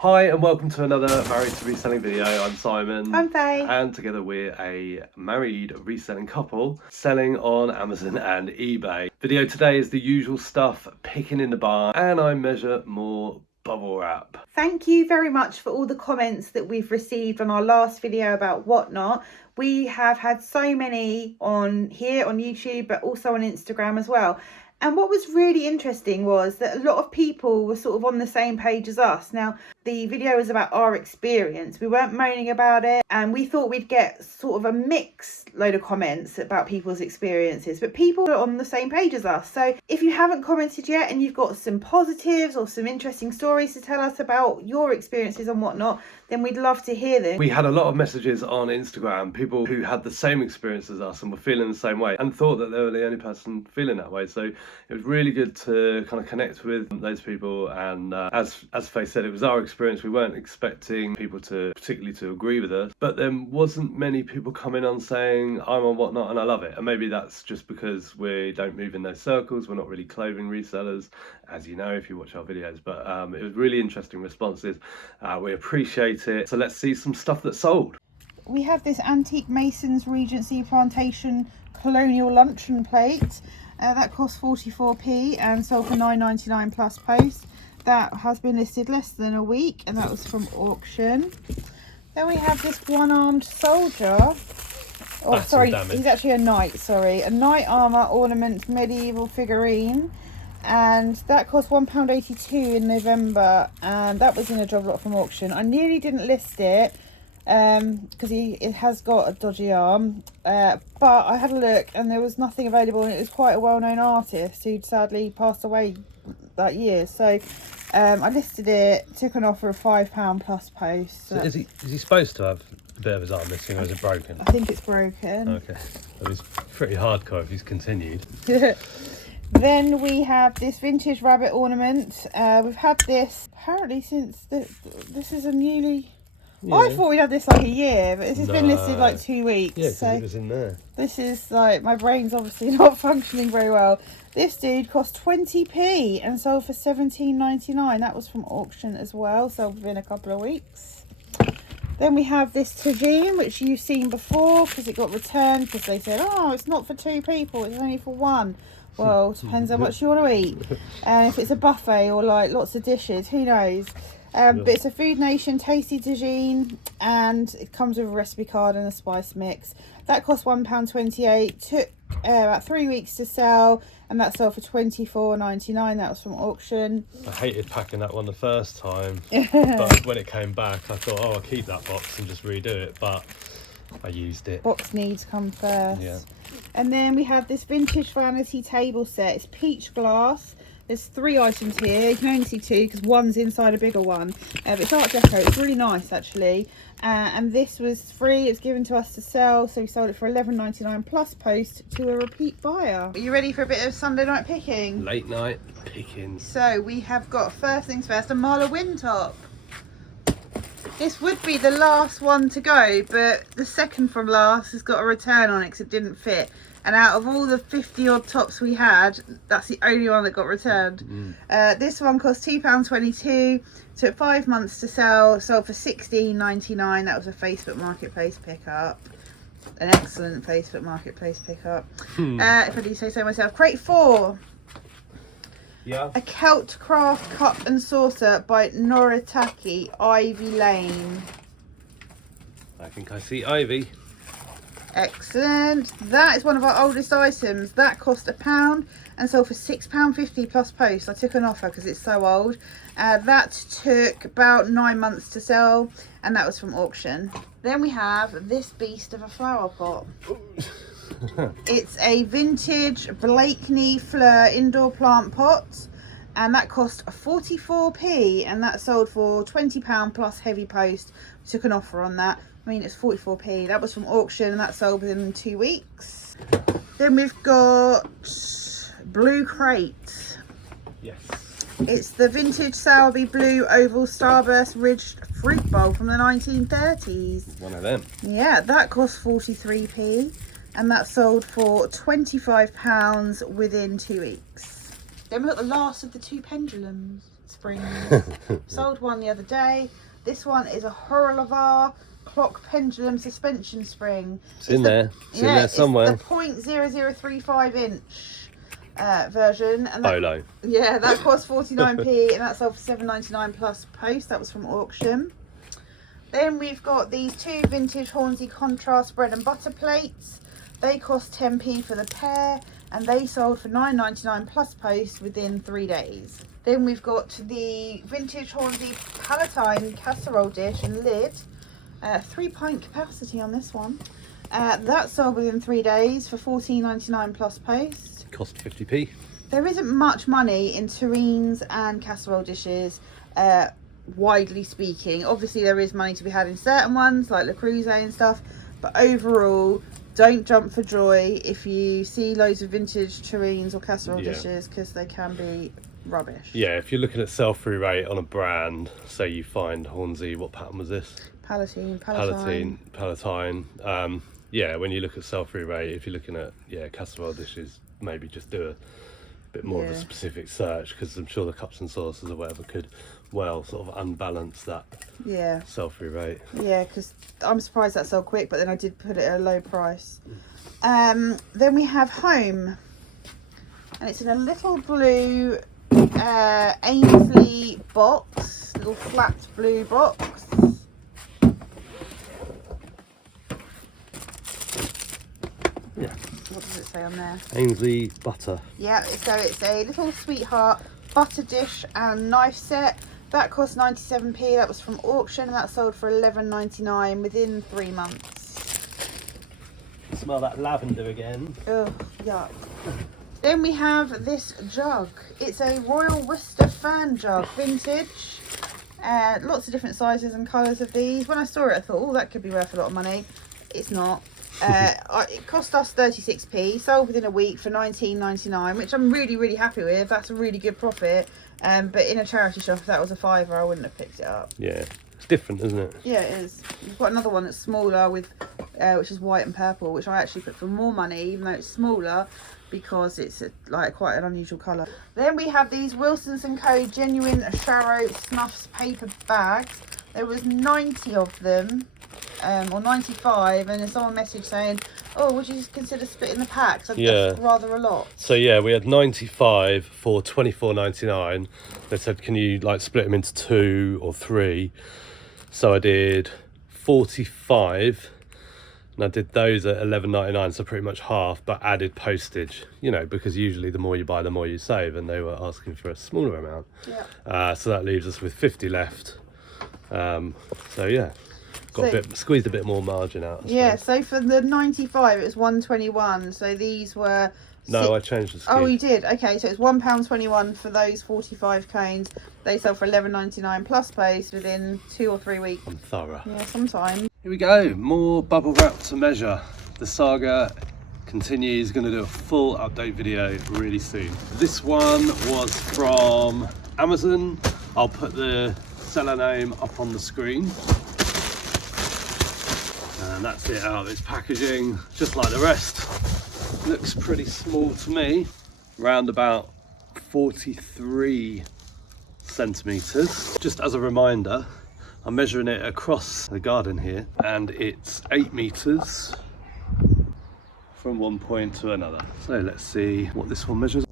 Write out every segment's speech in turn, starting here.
Hi and welcome to another Married to Reselling video. I'm Simon. I'm Faye. And together we're a married reselling couple selling on Amazon and eBay. Video today is the usual stuff, picking in the barn, and I measure more bubble wrap. Thank you very much for all the comments that we've received on our last video about whatnot. We have had so many on here on YouTube, but also on Instagram as well. And what was really interesting was that a lot of people were sort of on the same page as us. Now, the video was about our experience. We weren't moaning about it, and we thought we'd get sort of a mixed load of comments about people's experiences, but people are on the same page as us. So if you haven't commented yet and you've got some positives or some interesting stories to tell us about your experiences and whatnot, then we'd love to hear them. We had a lot of messages on Instagram, people who had the same experience as us and were feeling the same way and thought that they were the only person feeling that way. So it was really good to kind of connect with those people, and as Faye said, it was our experience. We weren't expecting people to particularly to agree with us, but there wasn't many people coming on saying I'm on whatnot and I love it. And maybe that's just because we don't move in those circles. We're not really clothing resellers, as you know if you watch our videos, but it was really interesting responses. We appreciate it. So let's see some stuff that sold. We have this antique Mason's Regency Plantation colonial luncheon plate. That cost 44p and sold for £9.99 plus post. That has been listed less than a week, and that was from auction. Then we have this one-armed soldier. Oh, Battle sorry, damage. he's actually a knight, sorry. A knight armour ornament medieval figurine. And that cost £1.82 in November, and that was in a job lot from auction. I nearly didn't list it because it has got a dodgy arm, but I had a look and there was nothing available, and it was quite a well-known artist who'd sadly passed away that year. So I listed it, took an offer of £5 plus post. So is he supposed to have a bit of his arm missing, or is it broken? I think it's broken. Okay, well, it's pretty hardcore if he's continued. Then we have this vintage rabbit ornament. We've had this apparently since this is a newly... Yeah. I thought we'd had this like a year, but this has been listed like 2 weeks. Yeah, because so it was in there. This is like, my brain's obviously not functioning very well. This dude cost 20p and sold for £17.99. That was from auction as well, sold within a couple of weeks. Then we have this tagine, which you've seen before because it got returned because they said, oh, it's not for 2 people, it's only for 1. Well, depends how much you want to eat. And if it's a buffet or like lots of dishes, who knows? But it's a Food Nation tasty tagine, and it comes with a recipe card and a spice mix. That cost £1.28. Took about 3 weeks to sell, and that sold for £24.99. That was from auction. I hated packing that one the first time, but when it came back I thought, oh, I'll keep that box and just redo it, but I used it. Box needs come first. Yeah. And then we have this vintage vanity table set. It's peach glass. There's 3 items here. You can only see 2 because one's inside a bigger one. But it's Art Deco. It's really nice actually. And this was free. It's given to us to sell. So we sold it for £11.99 plus post to a repeat buyer. Are you ready for a bit of Sunday night picking? Late night picking. So we have got, first things first, a Marla Wintop. This would be the last one to go, but the second from last has got a return on it because it didn't fit. And out of all the 50 odd tops we had, that's the only one that got returned. This one cost £2.22, took 5 months to sell, sold for £16.99. That was a Facebook Marketplace pickup. An excellent Facebook Marketplace pickup. If I do say so myself. Crate 4. Yeah. A Celt Craft Cup and Saucer by Noritaki, Ivy Lane. I think I see Ivy. Excellent. That is one of our oldest items. That cost £1 and sold for £6.50 plus post. I took an offer because it's so old. That took about 9 months to sell, and that was from auction. Then we have this beast of a flower pot. It's a vintage Blakeney Fleur indoor plant pot, and that cost 44p, and that sold for £20 plus heavy post. We took an offer on that. I mean, it's 44p. That was from auction, and that sold within 2 weeks. Then we've got Blue Crate. Yes. It's the vintage Sowerby Blue Oval Starburst Ridged Fruit Bowl from the 1930s. One of them. Yeah, that cost 43p, and that sold for £25 within 2 weeks. Then we've got the last of the 2 pendulums. springs. Sold one the other day. This one is a Horolavar clock pendulum suspension spring. It's in there somewhere. It's the 0.0035 inch version. And that, Bolo. Yeah, that cost 49p and that sold for $7.99 plus post. That was from auction. Then we've got these two vintage Hornsey contrast bread and butter plates. They cost 10p for the pair and they sold for $9.99 plus post within 3 days. Then we've got the vintage Hornsey Palatine casserole dish and lid. 3-pint capacity on this one. That sold within 3 days for $14.99 plus post. Cost 50p. There isn't much money in terrines and casserole dishes, widely speaking. Obviously there is money to be had in certain ones like Le Creuset and stuff, but overall don't jump for joy if you see loads of vintage terrines or casserole dishes, because they can be rubbish. Yeah, if you're looking at sell-through rate on a brand, say you find Hornsey, what pattern was this? Palatine. Yeah, when you look at sell-through rate, if you're looking at casserole dishes, maybe just do a bit more of a specific search, because I'm sure the cups and saucers or whatever could well sort of unbalance that sell-through rate. Yeah, because I'm surprised that sold quick, but then I did put it at a low price. Then we have Home, and it's in a little blue Ainsley box, little flat blue box. Yeah. What does it say on there? Ainsley butter. Yeah, so it's a little sweetheart butter dish and knife set. That cost 97p. That was from auction and that sold for $11.99 within 3 months. Smell that lavender again. Oh, yuck. Then we have this jug. It's a Royal Worcester fern jug, vintage. Lots of different sizes and colours of these. When I saw it, I thought, oh, that could be worth a lot of money. It's not. It cost us 36p, sold within a week for $19.99, which I'm really, really happy with. That's a really good profit. But in a charity shop, if that was a £5, I wouldn't have picked it up. Yeah, it's different, isn't it? Yeah, it is. You've got another one that's smaller with, which is white and purple, which I actually put for more money, even though it's smaller, because it's like quite an unusual colour. Then we have these Wilsons & Co. genuine Sharrow Snuffs paper bags. There was 90 of them. Or 95, and then someone messaged saying, oh, would you just consider splitting the packs? That's rather a lot. So yeah, we had 95 for $24.99. They said, can you like split them into 2 or 3? So I did 45 and I did those at $11.99, so pretty much half, but added postage, you know, because usually the more you buy the more you save, and they were asking for a smaller amount. So that leaves us with 50 left. So yeah, squeezed a bit more margin out. Yeah, so for the 95 it was $1.21, so these were I changed the scheme. Oh, you did? Okay, so it's £1.21 for those 45 cones. They sell for $11.99 plus post within 2 or 3 weeks. I'm thorough. Yeah, sometime. Here we go, more bubble wrap to measure. The saga continues. Going to do a full update video really soon. This one was from Amazon. I'll put the seller name up on the screen. And that's it out of its packaging, just like the rest. Looks pretty small to me, around about 43 centimeters. Just as a reminder, I'm measuring it across the garden here, and it's 8 meters from one point to another. So let's see what this one measures.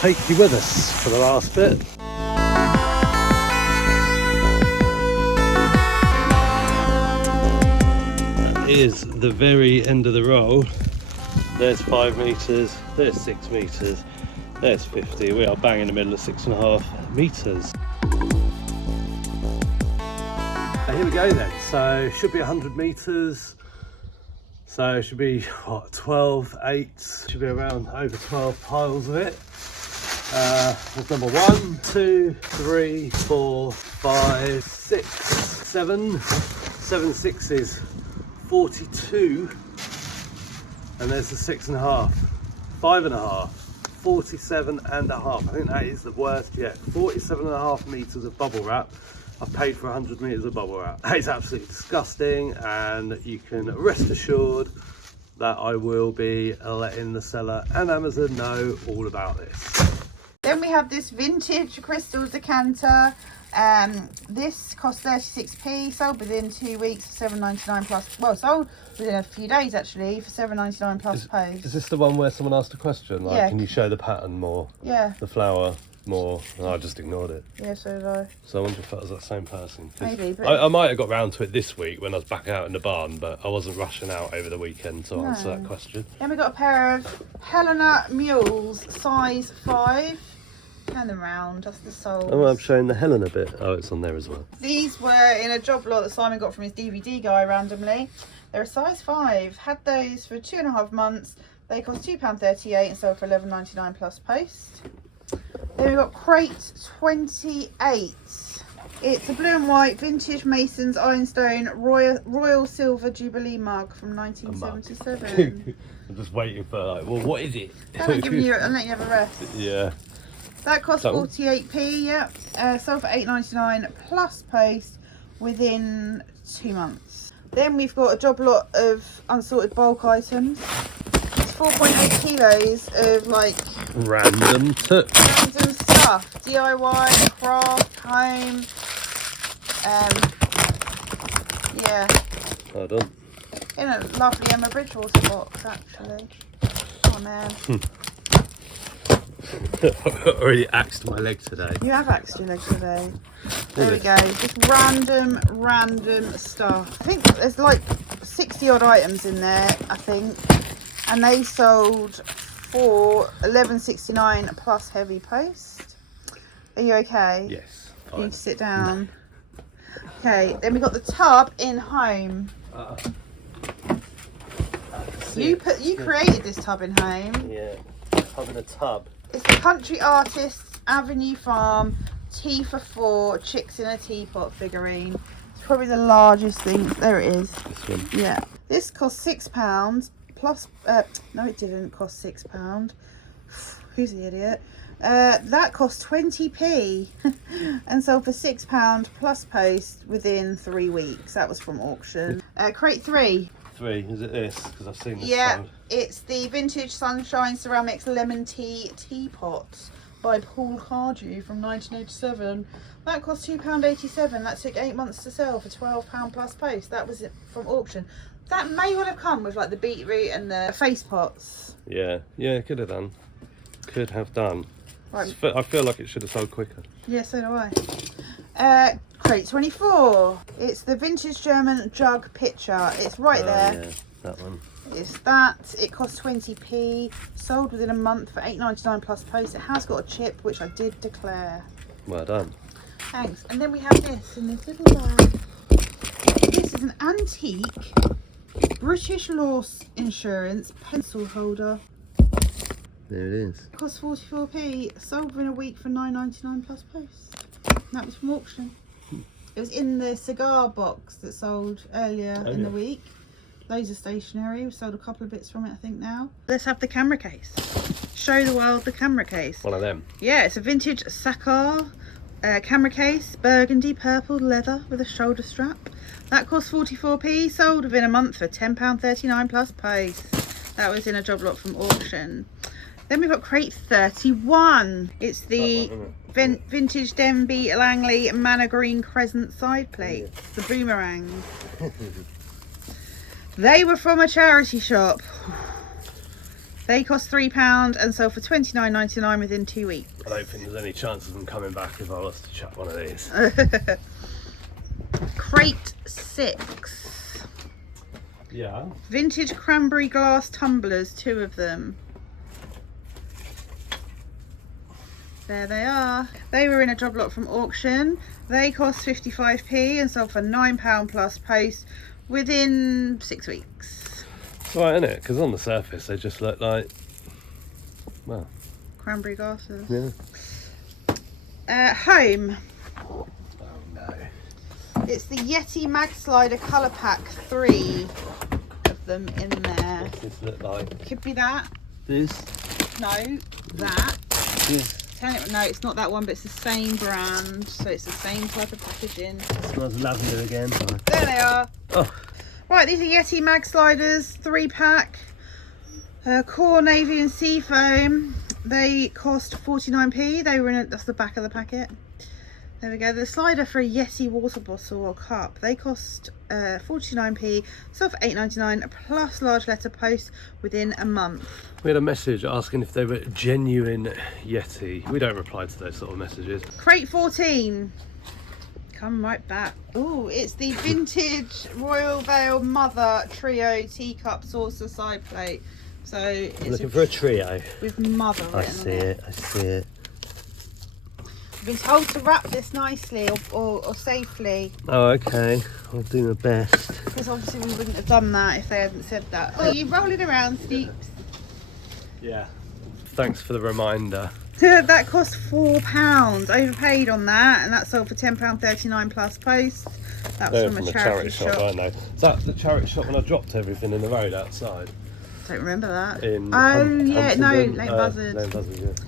Take you with us for the last bit. That is the very end of the roll. There's 5 meters, there's 6 meters, there's 50. We are bang in the middle of 6.5 meters. Here we go then. So should be 100 meters. So it should be what, 12 8s, should be around over 12 piles of it. That's number 1, 2, 3, 4, 5, 6, 7. 7 sixes, 42. And there's the 6.5, 5.5, 47.5. I think that is the worst yet. 47.5 meters of bubble wrap. I've paid for 100 meters of bubble wrap. That is absolutely disgusting, and you can rest assured that I will be letting the seller and Amazon know all about this. Then we have this vintage crystal decanter. This cost 36p, sold within 2 weeks for £7.99 plus, well, sold within a few days actually for £7.99 plus post. Is this the one where someone asked a question, like, Yeah. can you show the pattern more? Yeah. The flower more? And I just ignored it. Yeah, so did I. So I wonder if that was that same person. 'Cause Maybe, but I might have got round to it this week when I was back out in the barn, but I wasn't rushing out over the weekend to answer that question. Then we got a pair of Helena mules, size 5. Turn them round, that's the soles. Oh, I'm showing the Helena bit. Oh, it's on there as well. These were in a job lot that Simon got from his DVD guy randomly. They're a size 5. Had those for 2.5 months. They cost £2.38 and sold for £11.99 plus post. Then we've got crate 28. It's a blue and white vintage Mason's Ironstone Royal Silver Jubilee mug from 1977. I'm just waiting for, like, well, what is it? I'm giving you, I'll let you have a rest. Yeah. That cost 48p, yeah. Sold for £8.99 plus post within 2 months. Then we've got a job lot of unsorted bulk items. It's 4.8 kilos of like Random stuff. DIY, craft, home. Yeah. Well done. In a lovely Emma Bridgewater box actually. Oh man. Already axed my leg today. You have axed your leg today. There we go. Just random stuff. I think there's like 60 odd items in there, I think. And they sold for £11.69 plus heavy post. Are you okay? Yes. You Fine. need to sit down. Okay, then we got the tub in home. You created this tub in home. Yeah. Tub in a tub. It's the Country Artists Avenue Farm Tea for 4 Chicks in a Teapot figurine. It's probably the largest thing. There it is. This one. Yeah. This cost £6 plus. No, it didn't cost £6. Who's the idiot? That cost 20p and sold for £6 plus post within 3 weeks. That was from auction. Crate 3. 3, is it this? Because I've seen this. Yeah, sold. it's the Vintage Sunshine Ceramics Lemon Tea Teapot by Paul Cardew from 1987. That cost £2.87. That took 8 months to sell for £12 plus post. That was it from auction. That may well have come with like the beetroot and the face pots. Yeah, could have done. Could have done. Right. I feel like it should have sold quicker. Yeah, so do I. Crate 24. It's the Vintage German Jug Pitcher. It's right there. Yeah, that one. It's that. It costs 20p. Sold within a month for £8.99 plus post. It has got a chip, which I did declare. Well done. Thanks. And then we have this in this little bag. This is an antique British Loss Insurance pencil holder. There it is. It costs 44p. Sold within a week for £9.99 plus post. That was from auction. It was in the cigar box that sold earlier in the week. Loads of stationery. We've sold a couple of bits from it, I think, now. Let's have the camera case. Show the world the camera case. One of them. Yeah, it's a vintage Sakar camera case, burgundy purple leather with a shoulder strap. That cost 44p. Sold within a month for £10.39 plus post. That was in a job lot from auction. Then we've got crate 31. It's the vintage Denby Langley Manor Green Crescent side plate. The boomerang. They were from a charity shop. They cost £3 and sold for £29.99 within 2 weeks. I don't think there's any chance of them coming back if I was to chuck one of these. Crate 6. Yeah. Vintage cranberry glass tumblers, 2 of them. There they are. They were in a job lot from auction. They cost 55p and sold for £9 plus post within 6 weeks. It's right, isn't it? Because on the surface they just look like, well, cranberry glasses. Yeah. Home. Oh no. It's the Yeti Mag Slider Colour Pack, 3 of them in there. What's this look like? Could be that. This? No, that. Yeah. No, it's not that one, but it's the same brand, so it's the same type of packaging. Smells lavender again. There they are. Oh. Right, these are Yeti Mag Sliders, 3-pack. Core Navy and Seafoam. They cost 49p. They were in that's the back of the packet. There we go. The slider for a Yeti water bottle or cup. They cost 49p. Sell for $8.99 plus large letter post within a month. We had a message asking if they were genuine Yeti. We don't reply to those sort of messages. Crate 14. Come right back. Oh, it's the vintage Royal Vale Mother Trio teacup saucer side plate. So it's looking for a trio with Mother written I see it. I've been told to wrap this nicely or safely, Oh, okay. I'll do my best. because obviously we wouldn't have done that if they hadn't said that. Oh, you rolling around, Steeps. Yeah. Thanks for the reminder. That cost £4. Overpaid on that, and that sold for £10.39 plus post. That was They're from a the charity shop. aren't they? Is that the charity shop when I dropped everything in the road outside? Don't remember that. In yeah, no, Huntingdon? Lane Buzzard. Lane Buzzard,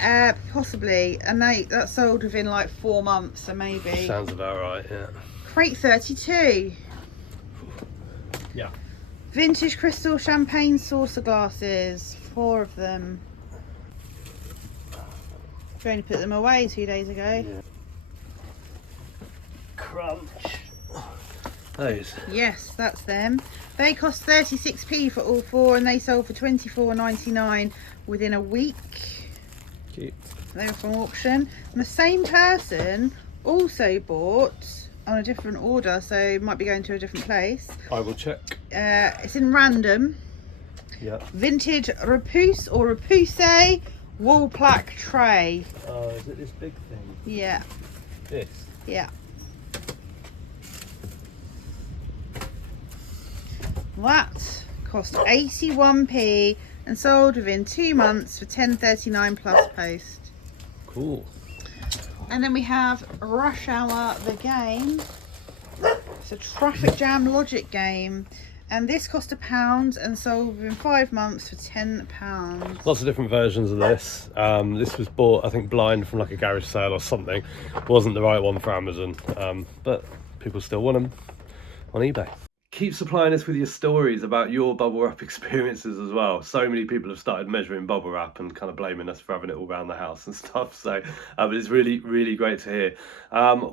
yeah. Possibly, and that sold within like 4 months, so maybe. Sounds about right, yeah. Crate 32. Yeah. Vintage crystal champagne saucer glasses, 4 of them. We only put them away 2 days ago. Yeah. Crunch. Those. Yes, that's them. They cost 36p for all 4, and they sold for £24.99 within a week. Cute. They were from auction. And the same person also bought on a different order, so it might be going to a different place. I will check. It's in random. Yeah. Vintage Repousse or Repousse wall plaque tray. Oh, is it this big thing? Yeah. This? Yeah. That cost 81p and sold within 2 months for $10.39 plus post. Cool. And then we have Rush Hour the game. It's a traffic jam logic game, and this cost £1 and sold within 5 months for £10. Lots of different versions of this. This was bought, I think, blind from like a garage sale or something. Wasn't the right one for Amazon, but people still want them on eBay. Keep supplying us with your stories about your bubble wrap experiences as well. So many people have started measuring bubble wrap and kind of blaming us for having it all around the house and stuff. So but it's really, really great to hear.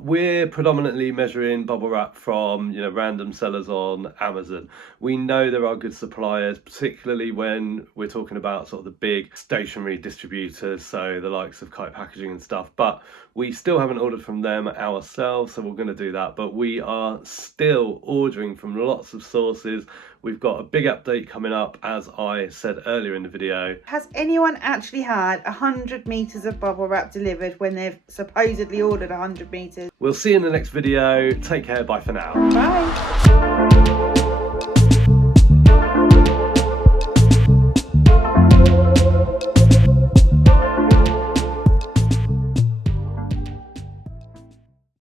We're predominantly measuring bubble wrap from random sellers on Amazon. We know there are good suppliers, particularly when we're talking about sort of the big stationery distributors, so the likes of Kite Packaging and stuff. But we still haven't ordered from them ourselves, so we're going to do that. But we are still ordering from lots of sources. We've got a big update coming up, as I said earlier in the video. Has anyone actually had 100 meters of bubble wrap delivered when they've supposedly ordered 100 meters? We'll see you in the next video. Take care. Bye for now. Bye.